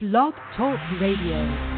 Blog Talk Radio.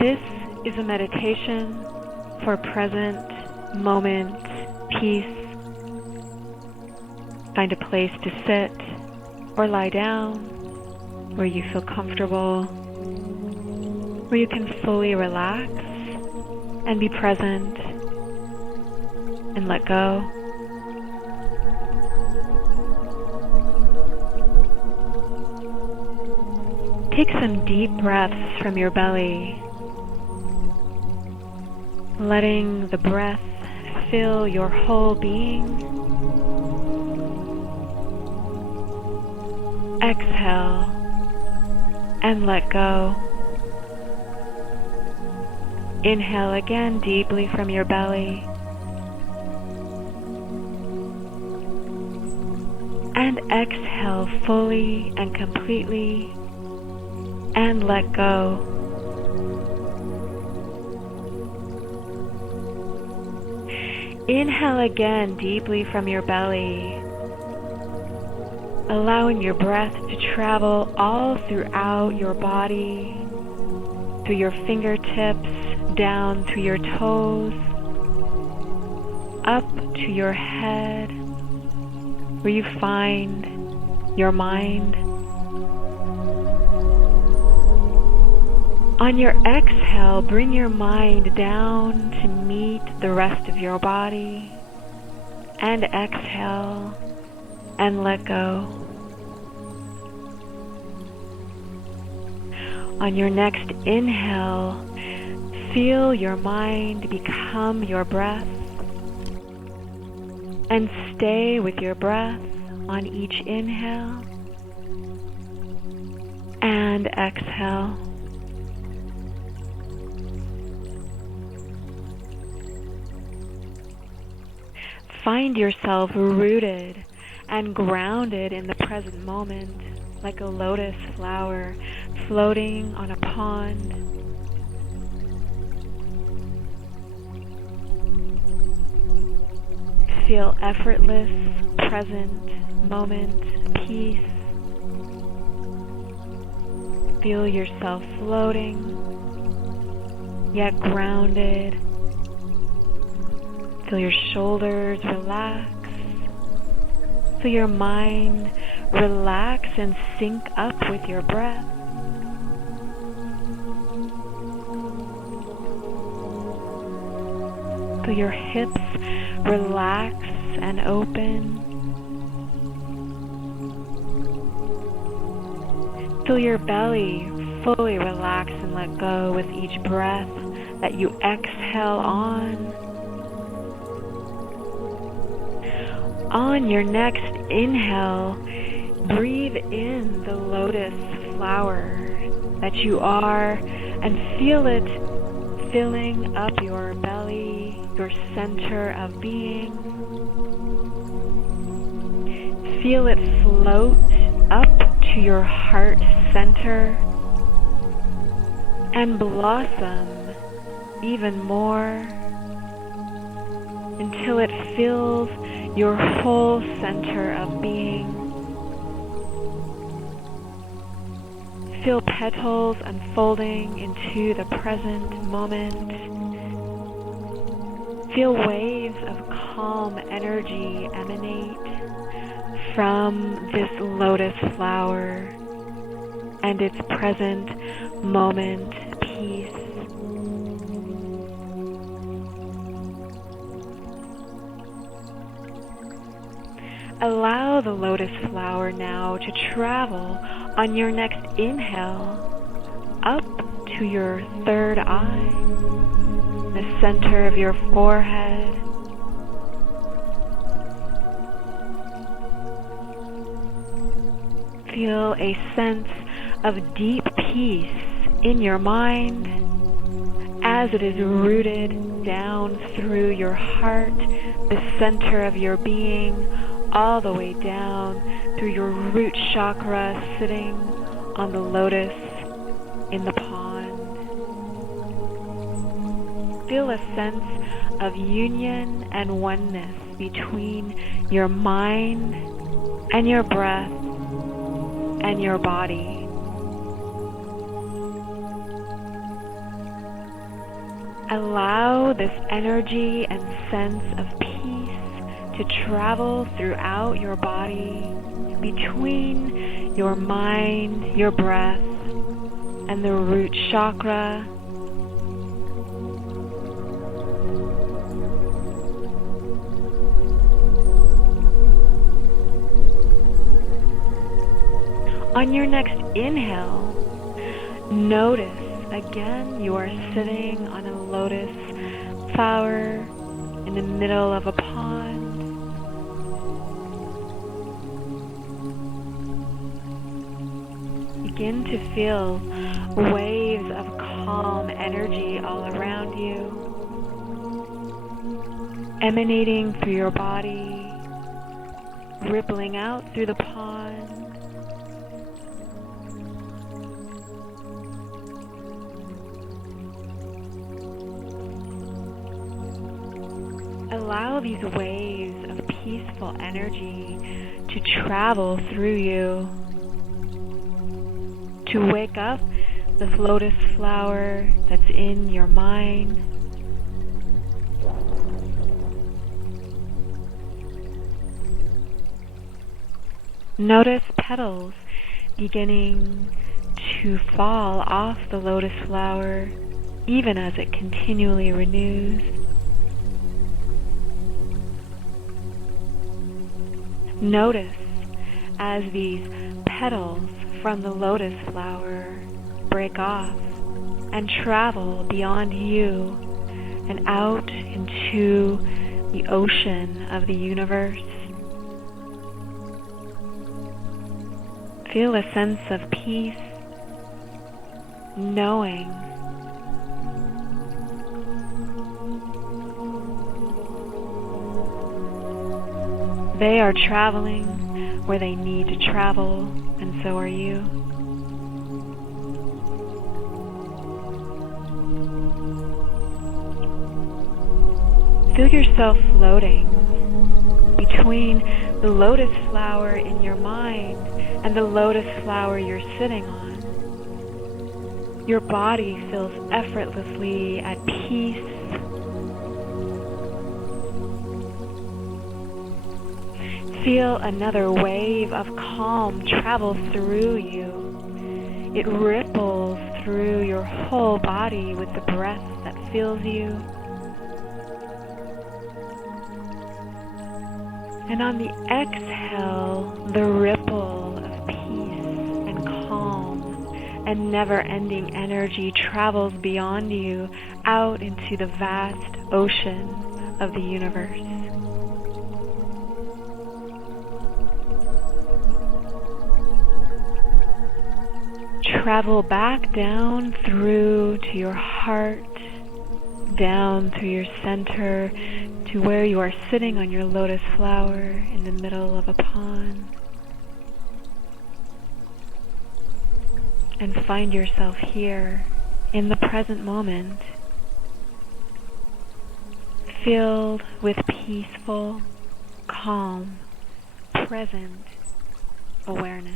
This is a meditation for present moment peace. Find a place to sit or lie down where you feel comfortable, where you can fully relax and be present and let go. Take some deep breaths from your belly, letting the breath fill your whole being. Exhale and let go. Inhale again deeply from your belly. And exhale fully and completely and let go. Inhale again deeply from your belly, allowing your breath to travel all throughout your body, through your fingertips, down through your toes, up to your head, where you find your mind. On your exhale, bring your mind down to meet the rest of your body, and exhale and let go. On your next inhale, feel your mind become your breath, and stay with your breath on each inhale and exhale. Find yourself rooted and grounded in the present moment, like a lotus flower floating on a pond. Feel effortless, present moment peace. Feel yourself floating, yet grounded. Feel your shoulders relax. Feel your mind relax and sync up with your breath. Feel your hips relax and open. Feel your belly fully relax and let go with each breath that you exhale on. On your next inhale, breathe in the lotus flower that you are and feel it filling up your belly, your center of being. Feel it float up to your heart center and blossom even more until it fills your whole center of being. Feel petals unfolding into the present moment. Feel waves of calm energy emanate from this lotus flower and its present moment peace. Allow the lotus flower now to travel on your next inhale up to your third eye, the center of your forehead. Feel a sense of deep peace in your mind as it is rooted down through your heart, the center of your being, all the way down through your root chakra sitting on the lotus in the pond. Feel a sense of union and oneness between your mind and your breath and your body. Allow this energy and sense of peace to travel throughout your body, between your mind, your breath, and the root chakra. On your next inhale, notice again you are sitting on a lotus flower in the middle of a pond. Begin to feel waves of calm energy all around you, emanating through your body, rippling out through the pond. Allow these waves of peaceful energy to travel through you, to wake up the lotus flower that's in your mind. Notice petals beginning to fall off the lotus flower, even as it continually renews. Notice as these petals from the lotus flower break off and travel beyond you and out into the ocean of the universe. Feel a sense of peace, knowing they are traveling where they need to travel, and so are you. Feel yourself floating between the lotus flower in your mind and the lotus flower you're sitting on. Your body feels effortlessly at peace. Feel another wave of calm travel through you. It ripples through your whole body with the breath that fills you. And on the exhale, the ripple of peace and calm and never-ending energy travels beyond you out into the vast ocean of the universe. Travel back down through to your heart, down through your center, to where you are sitting on your lotus flower in the middle of a pond. And find yourself here in the present moment, filled with peaceful, calm, present awareness.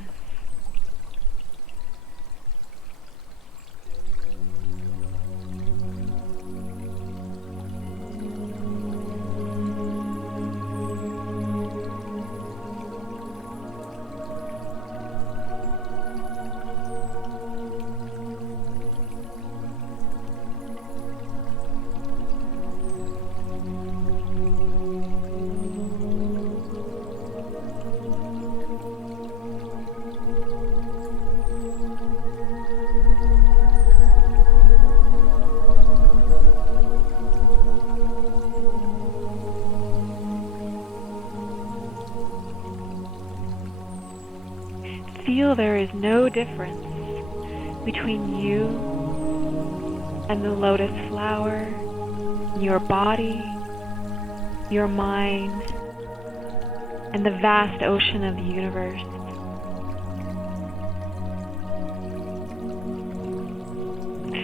is no difference between you and the lotus flower, your body, your mind, and the vast ocean of the universe.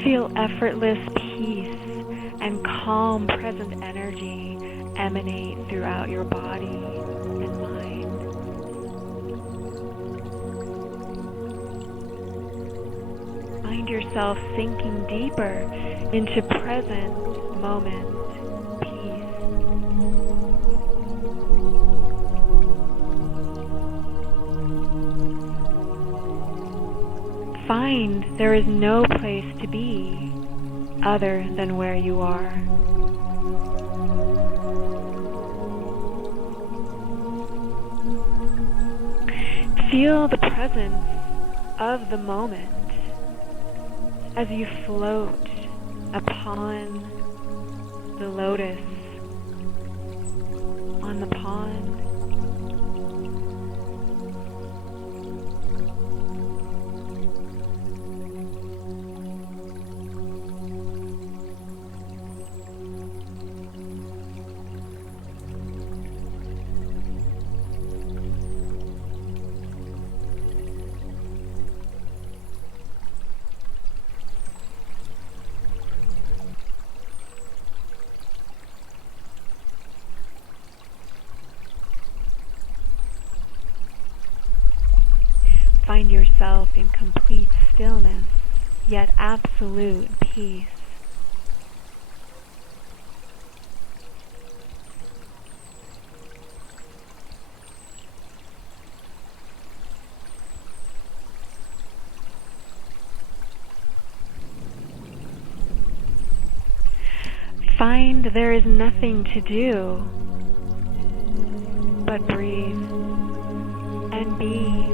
Feel effortless peace and calm present energy emanate throughout your body and mind. Find yourself sinking deeper into present moment peace. Find there is no place to be other than where you are. Feel the presence of the moment as you float upon the lotus on the pond. Find yourself in complete stillness, yet absolute peace. Find there is nothing to do but breathe and be.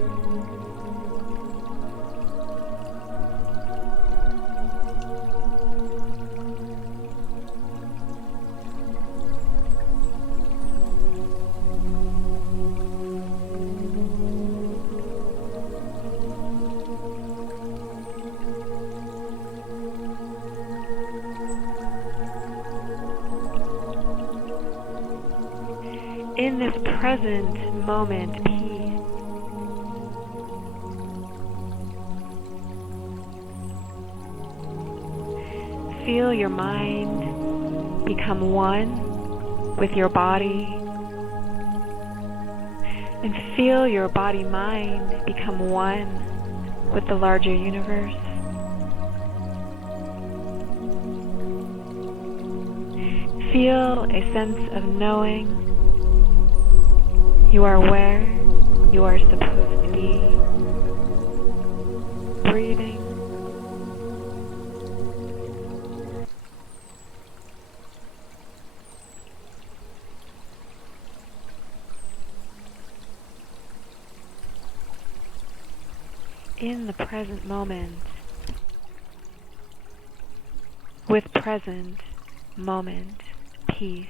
In this present moment, peace. Feel your mind become one with your body, and feel your body-mind become one with the larger universe. Feel a sense of knowing you are where you are supposed to be. Breathing. In the present moment, with present moment peace.